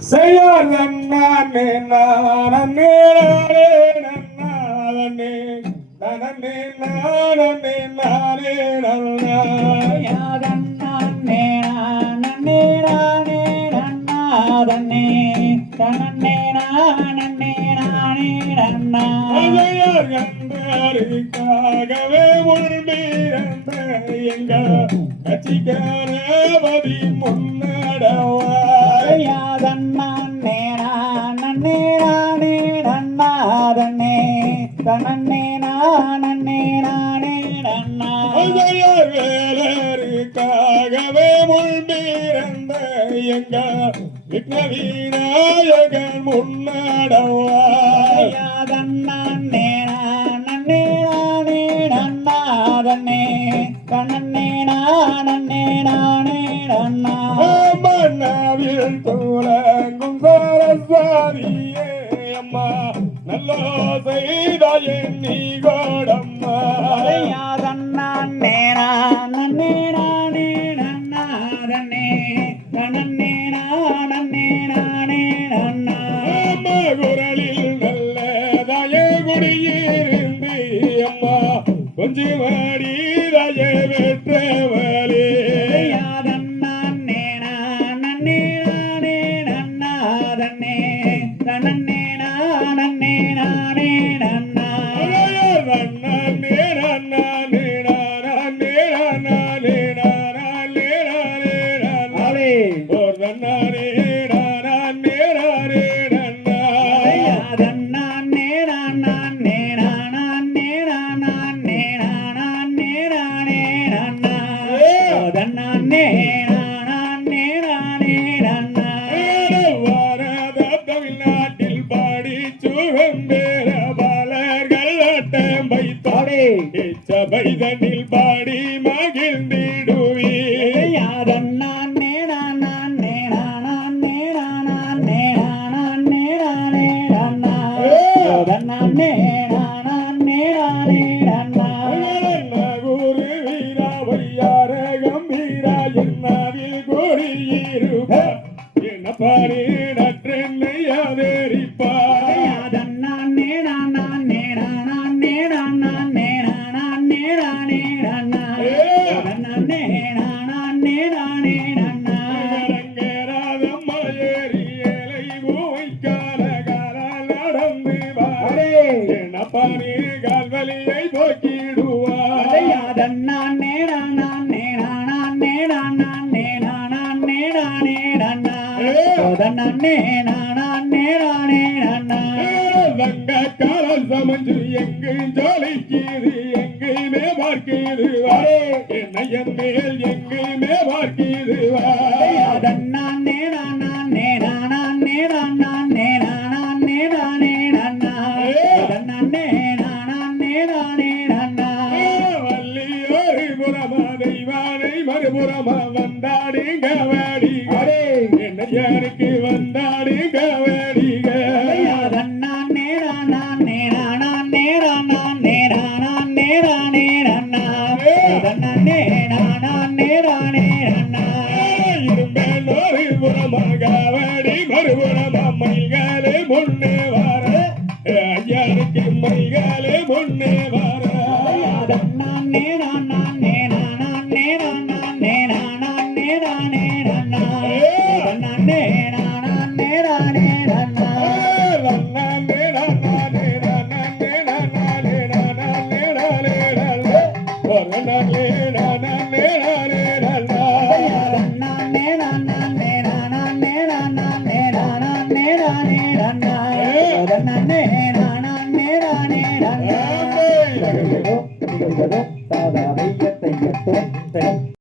செய்யாதே நானே நன்னாதனே நனே நானே நானே யாதன்னே நானே நானே நன்னாதனே தனனே நானே நானே நன்னா கண்டாருக்காகவே உள்மீரந்த எங்க கட்சிக்காரவதி முன்னடவா யாதன்னே நானே நானே நன்னாதனே தனனே நானே நானே நன்னா வேலருக்காகவே உள்மீரந்த எங்க விக்னவீநாயகன் முன்னடவா யாதன்னே நானே நானே நன்னாதனே தனனே நானே நானே நன்னா மன்னாவில் தூளங்கும் சரஸ்வதியே அம்மா நல்லோ செய்தாயே நீ கோடம்மா யாதன்னே நானே நானே நன்னாதனே தனனே நானே நானே நன்னா குரலில் நல்லதாயே குடியிருந்து அம்மா கொஞ்சம் வாடிதாயே வெற்றவளே யாதன்னே நானே நானே நன்னாதனே தனனே நானே நானே நன்னா தமிழ்நாட்டில் பாடி சுகம்பேர பாலர்கள் அட்டம் வைத்தாடே சபைதனில் பாடி மகிழ்ந்திடுவே யாதன்னே நானே நானே நானே நானே நானே நன்னா யாதன்னே நானே நானே நன்னா குரு வீரா வையார கம்பீரா என்னாவில் கூறியிருப்ப என்ன பாரு நற்றென்னையாதேரிப்பா யாதன்னே நானே நானே நானே நானே நானே நன்னா யாதன்னே நானே நானே நன்னா ரங்கராதம்மா ஏறி ஏலை பூவைக்கார காலால் நடந்து வாரே என்ன பாரு கால்வலியை போக்கிடுவார் யாதன்னே நானே நானே நானே நானே நானே நன்னா யாதன்னே நானே நானே நன்னா வங்க காலம் சமஞ்சு எங்கு ஜோலிக்குது எங்குமே பார்க்குது வாரே என்னை என் மேல் எங்குமே பார்க்குது யாதன்னே நானே நானே நானே நானே நானே நன்னா யாதன்னே நானே நானே நன்னா வள்ளியோரு புறமா தெய்வானை மறுபுறமா வந்தாடி கவாடி என்ன யாருக்கு வந்தாடி கவாடிக யாதன்னே நானே நானே நானே நானே நானே நன்னா யாதன்னே நானே நானே நன்னா இரும்பேலோரு புறமா கவாடி மறுபுறமா மைகாலே முன்னே வார ஐயாருக்கு மைகாலே முன்னே வார யாதன்னே நானே நானே நானே நானே நானே நன்னா யாதன்னே நானே நானே நன்னா Thank you.